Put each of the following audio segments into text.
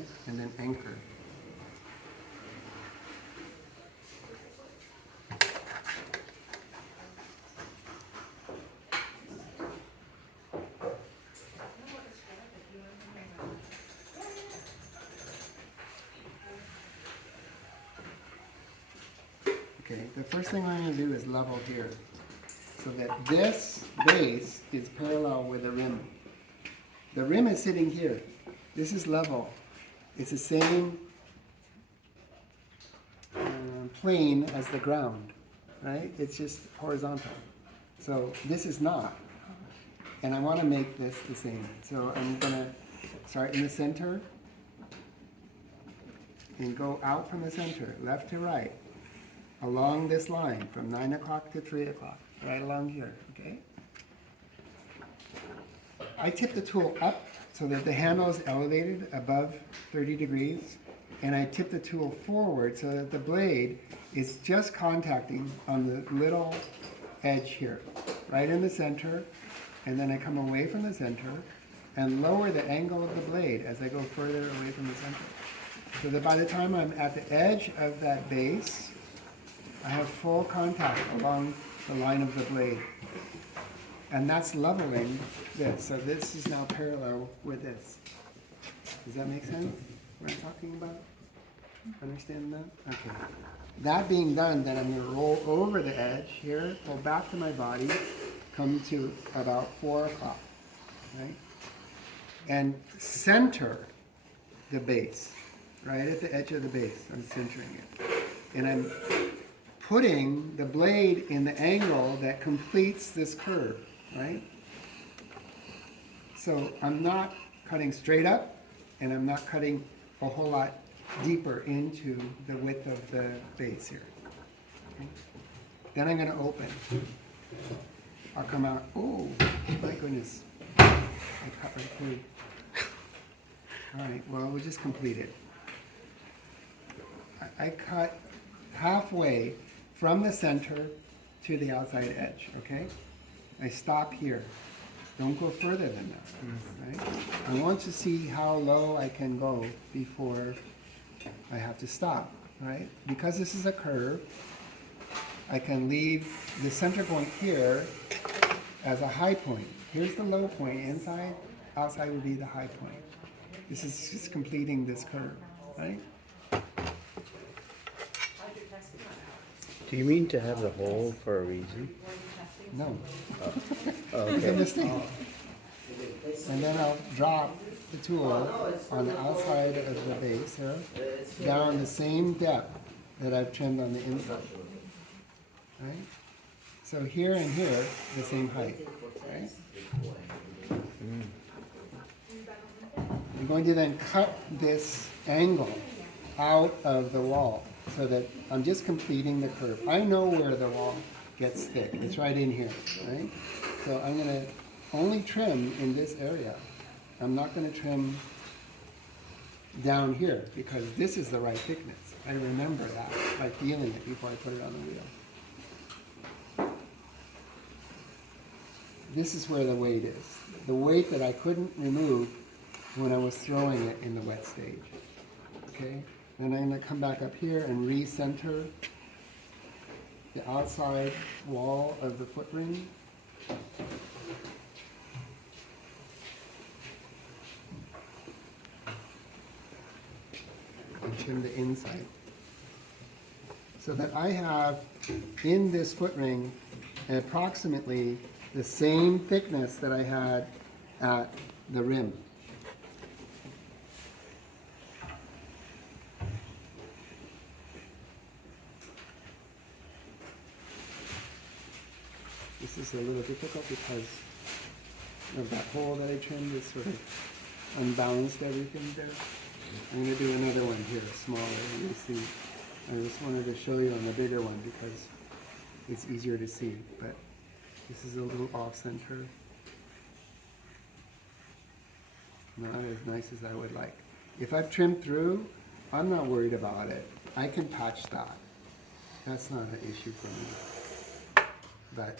okay? And then anchor. Okay, the first thing I'm going to do is level here, so that this base is parallel with the rim. The rim is sitting here. This is level. It's the same plane as the ground, right? It's just horizontal. So this is not. And I want to make this the same. So I'm going to start in the center and go out from the center, left to right, along this line from 9 o'clock to 3 o'clock, right along here, okay? I tip the tool up so that the handle is elevated above 30 degrees, and I tip the tool forward so that the blade is just contacting on the little edge here, right in the center, and then I come away from the center and lower the angle of the blade as I go further away from the center. So that by the time I'm at the edge of that base, I have full contact along the line of the blade. And that's leveling this. So this is now parallel with this. Does that make sense? What I'm talking about? Understand that? Okay. That being done, then I'm going to roll over the edge here, pull back to my body, come to about 4 o'clock, right? And center the base, right at the edge of the base. I'm centering it. And I'm putting the blade in the angle that completes this curve, right? So I'm not cutting straight up, and I'm not cutting a whole lot deeper into the width of the base here. Okay? Then I'm going to open. I'll come out. Oh, my goodness. I cut right through. All right, well, we'll just complete it. I cut halfway from the center to the outside edge, okay? I stop here. Don't go further than that, right? I want to see how low I can go before I have to stop, right? Because this is a curve, I can leave the center point here as a high point. Here's the low point inside, outside would be the high point. This is just completing this curve, right? Do you mean to have the hole for a reason? No. Oh, It's a okay. mistake. And then I'll drop the tool on the outside of the base here, down the same depth that I've trimmed on the inside. Right? So here and here, the same height. Right? I'm going to then cut this angle out of the wall so that I'm just completing the curve. I know where the wall gets thick. It's right in here, right? So I'm going to only trim in this area. I'm not going to trim down here because this is the right thickness. I remember that by feeling it before I put it on the wheel. This is where the weight is. The weight that I couldn't remove when I was throwing it in the wet stage. Okay? Then I'm going to come back up here and recenter the outside wall of the foot ring. And trim the inside. So that I have in this foot ring approximately the same thickness that I had at the rim. This is a little difficult because of that hole that I trimmed. Is sort of unbalanced everything there. I'm going to do another one here, smaller. Let me see. I just wanted to show you on the bigger one because it's easier to see. But this is a little off center. Not as nice as I would like. If I've trimmed through, I'm not worried about it. I can patch that. That's not an issue for me. But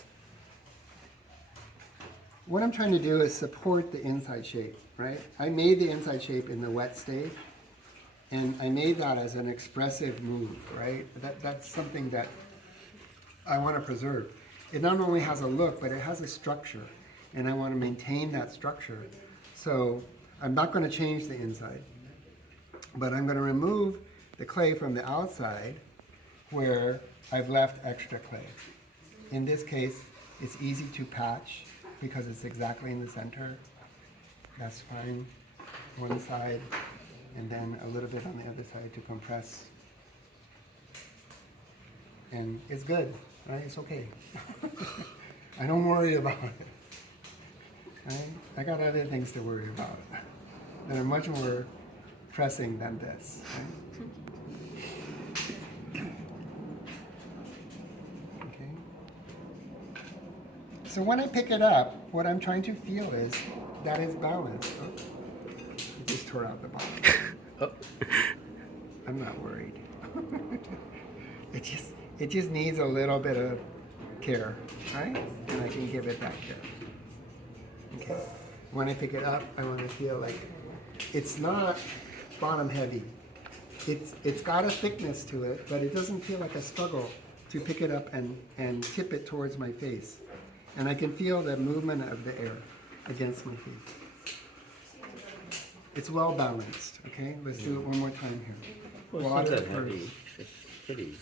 what I'm trying to do is support the inside shape, right? I made the inside shape in the wet stage, And I made that as an expressive move, right? That's something that I want to preserve. It not only has a look, but it has a structure, and I want to maintain that structure. So I'm not going to change the inside, but I'm going to remove the clay from the outside where I've left extra clay. In this case, it's easy to patch because it's exactly in the center. That's fine. One side, and then a little bit on the other side to compress. And it's good, right? It's okay. I don't worry about it. Right? I got other things to worry about that are much more pressing than this. Right? Okay. So when I pick it up, what I'm trying to feel is that it's balanced. Oh, I just tore out the bottom. Oh. I'm not worried. It just needs a little bit of care, right? And I can give it that care. Okay. When I pick it up, I want to feel like it's not bottom heavy. It's got a thickness to it, but it doesn't feel like a struggle to pick it up and tip it towards my face. And I can feel the movement of the air against my face. It's well balanced, okay? Let's do it one more time here. Well, Water it's not that first. heavy. It's pretty.